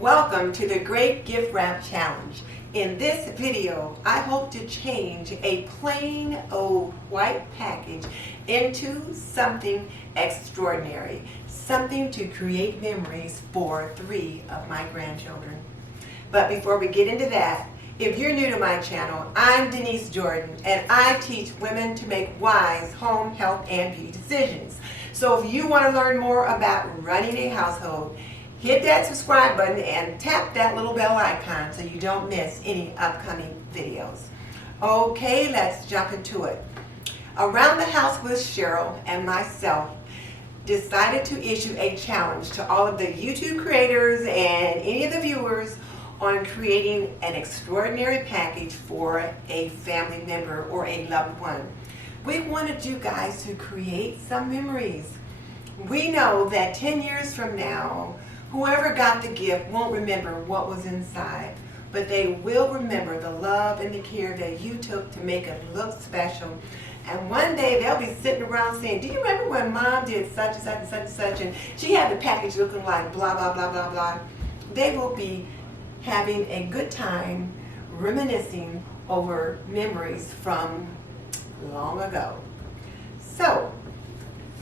Welcome to the Great Gift Wrap Challenge. In this video, I hope to change a plain old white package into something extraordinary, something to create memories for 3 of my grandchildren. But before we get into that, if you're new to my channel, I'm Denise Jordan, and I teach women to make wise home, health, and beauty decisions. So if you want to learn more about running a household, hit that subscribe button and tap that little bell icon so you don't miss any upcoming videos. Okay, let's jump into it. Around the House with Cheryl and myself decided to issue a challenge to all of the YouTube creators and any of the viewers on creating an extraordinary package for a family member or a loved one. We wanted you guys to create some memories. We know that 10 years from now, whoever got the gift won't remember what was inside, but they will remember the love and the care that you took to make it look special. And one day they'll be sitting around saying, do you remember when Mom did such and such and such and such, and she had the package looking like blah, blah, blah, blah, blah. They will be having a good time reminiscing over memories from long ago. So,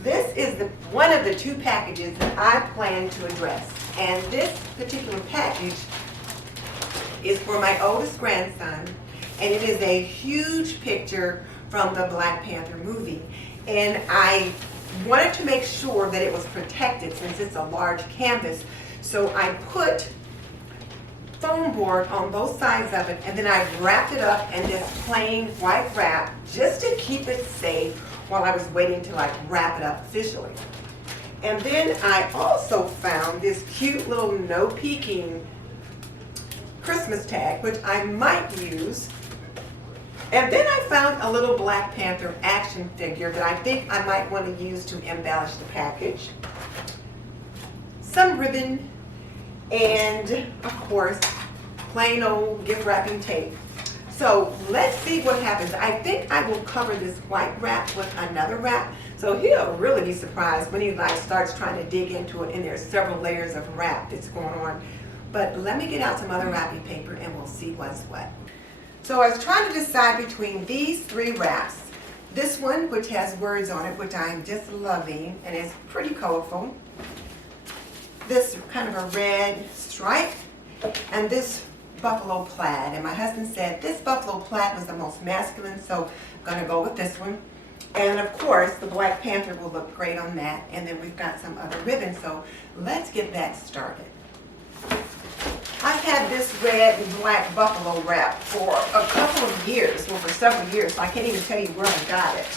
this is one of the 2 packages that I plan to address. And this particular package is for my oldest grandson, and it is a huge picture from the Black Panther movie. And I wanted to make sure that it was protected since it's a large canvas. So I put foam board on both sides of it, and then I wrapped it up in this plain white wrap just to keep it safe while I was waiting to wrap it up officially. And then I also found this cute little no peeking Christmas tag, which I might use. And then I found a little Black Panther action figure that I think I might want to use to embellish the package. Some ribbon, and of course, plain old gift wrapping tape. So let's see what happens. I think I will cover this white wrap with another wrap, so he'll really be surprised when he starts trying to dig into it and there's several layers of wrap that's going on. But let me get out some other wrapping paper and we'll see what's what. So I was trying to decide between these 3 wraps. This one, which has words on it, which I'm just loving, and it's pretty colorful. This kind of a red stripe, and this buffalo plaid. And my husband said this buffalo plaid was the most masculine, so I'm going to go with this one. And of course, the Black Panther will look great on that. And then we've got some other ribbon, so let's get that started. I've had this red and black buffalo wrap for a couple of years, well, for several years, so I can't even tell you where I got it.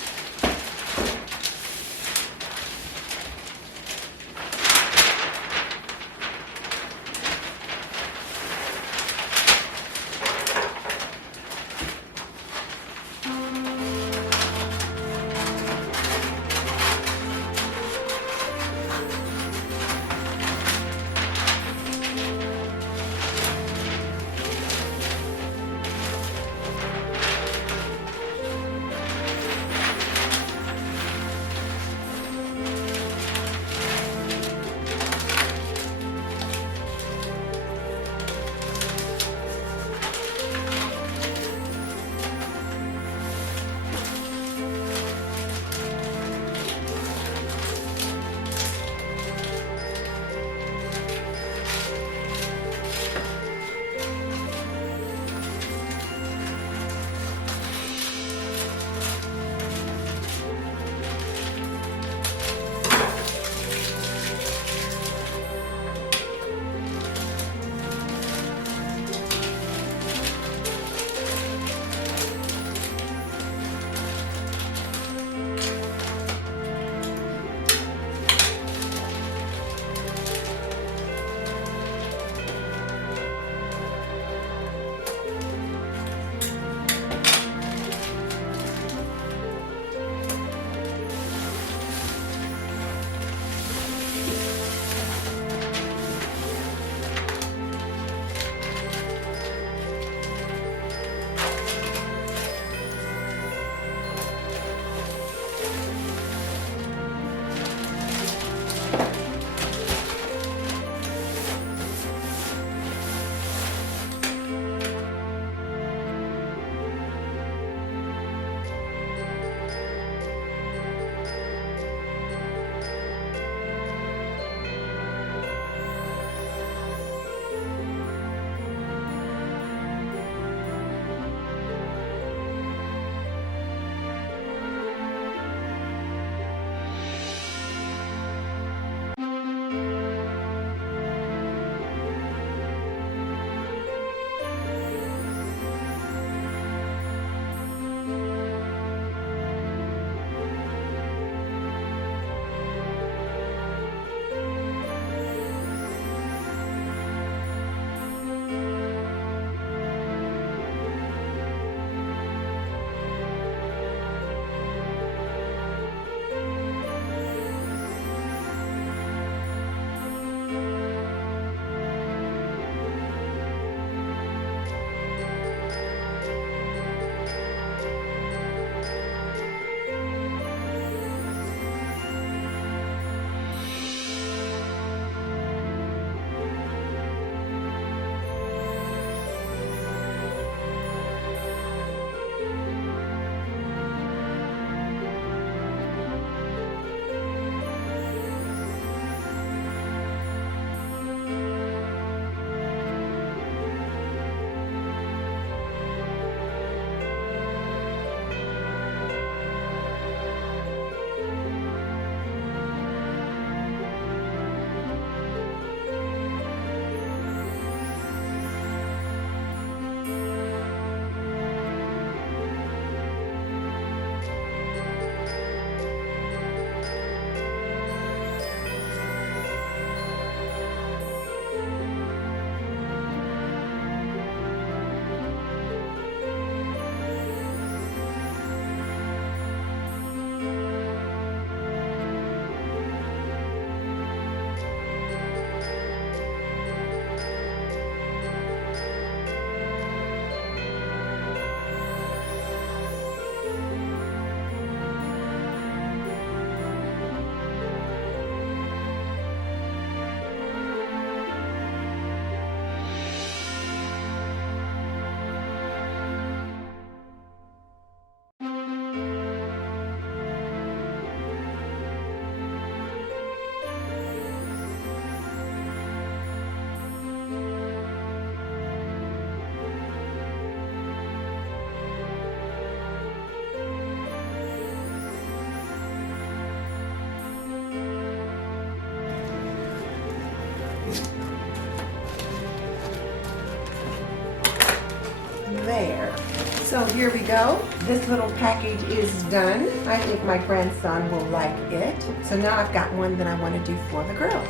there. So here we go. This little package is done. I think my grandson will like it. So now I've got one that I want to do for the girls.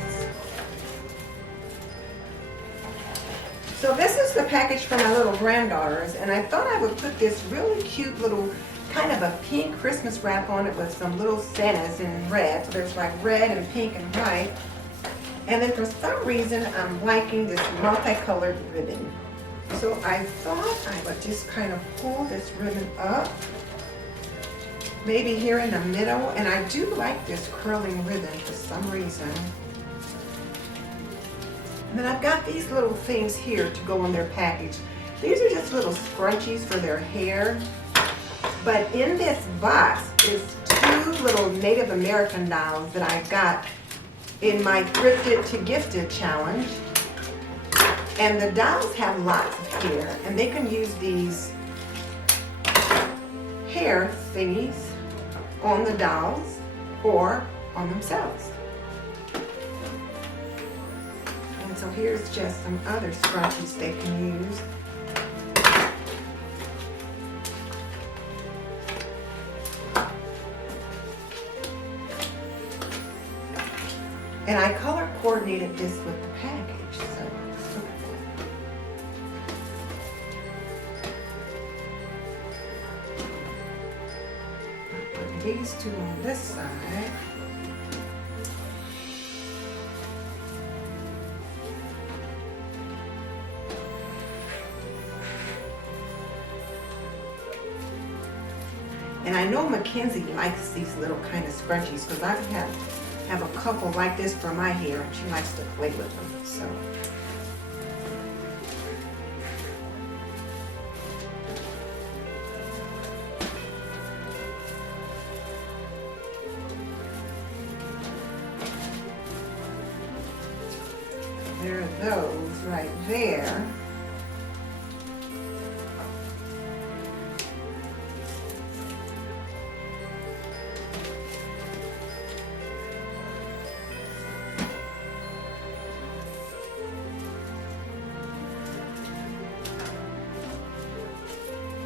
So this is the package for my little granddaughters, and I thought I would put this really cute little kind of a pink Christmas wrap on it with some little Santas in red. So there's like red and pink and white. And then for some reason I'm liking this multicolored ribbon. So I thought I would just kind of pull this ribbon up, maybe here in the middle, and I do like this curling ribbon for some reason. And then I've got these little things here to go in their package. These are just little scrunchies for their hair. But in this box is 2 little Native American dolls that I got in my Thrifted to Gifted challenge. And the dolls have lots of hair, and they can use these hair thingies on the dolls or on themselves. And so here's just some other scrunchies they can use. And I color coordinated this with the package, so. Put these 2 on this side. And I know Mackenzie likes these little kind of scrunchies because I have a couple like this for my hair, and she likes to play with them. So there are those right there.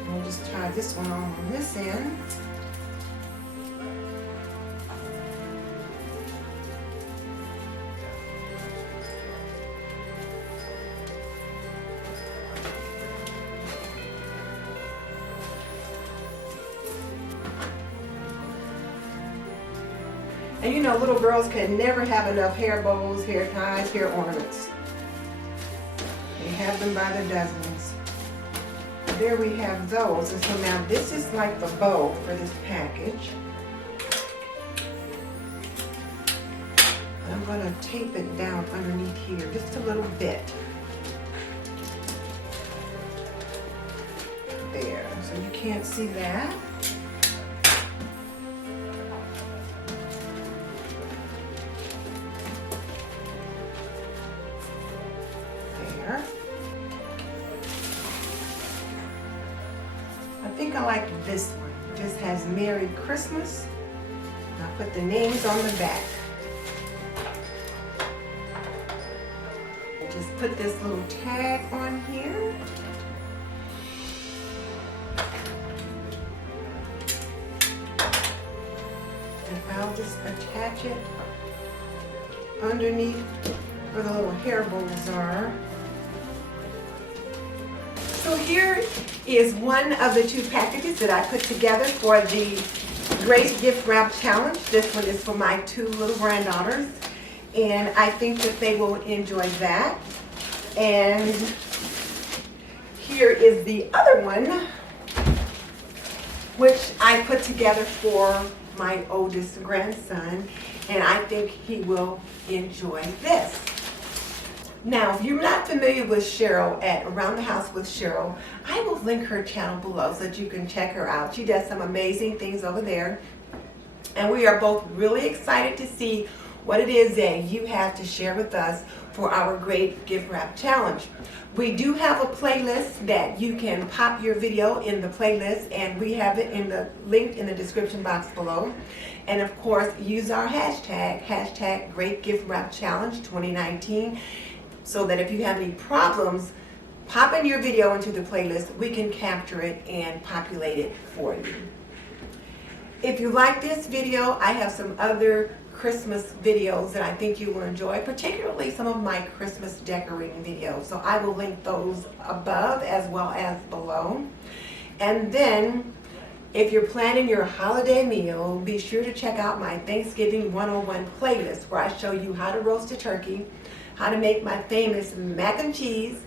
We'll just tie this one on this end. And you know, little girls can never have enough hair bows, hair ties, hair ornaments. They have them by the dozens. There we have those. And so now this is like the bow for this package. I'm going to tape it down underneath here just a little bit. There, so you can't see that. There. I think I like this one. It just has Merry Christmas. I'll put the names on the back. Just put this little tag on here. And I'll just attach it underneath where the little hair bows are. So here is one of the 2 packages that I put together for the Great Gift Wrap Challenge. This one is for my 2 little granddaughters, and I think that they will enjoy that. And here is the other one, which I put together for my oldest grandson, and I think he will enjoy this. Now, if you're not familiar with Cheryl at Around the House with Cheryl, I will link her channel below so that you can check her out. She does some amazing things over there. And we are both really excited to see what it is that you have to share with us for our Great Gift Wrap Challenge. We do have a playlist that you can pop your video in the playlist, and we have it in the linked in the description box below. And of course, use our hashtag Great Gift Wrap Challenge 2019, so that if you have any problems pop in your video into the playlist. We can capture it and populate it for you. If you like this video, I have some other Christmas videos that I think you will enjoy, particularly some of my Christmas decorating videos. So I will link those above as well as below. And then, if you're planning your holiday meal, be sure to check out my Thanksgiving 101 playlist where I show you how to roast a turkey, how to make my famous mac and cheese,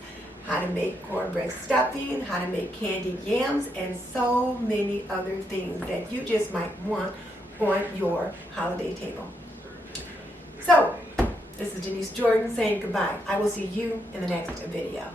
how to make cornbread stuffing, how to make candied yams, and so many other things that you just might want on your holiday table. So, this is Denise Jordan saying goodbye. I will see you in the next video.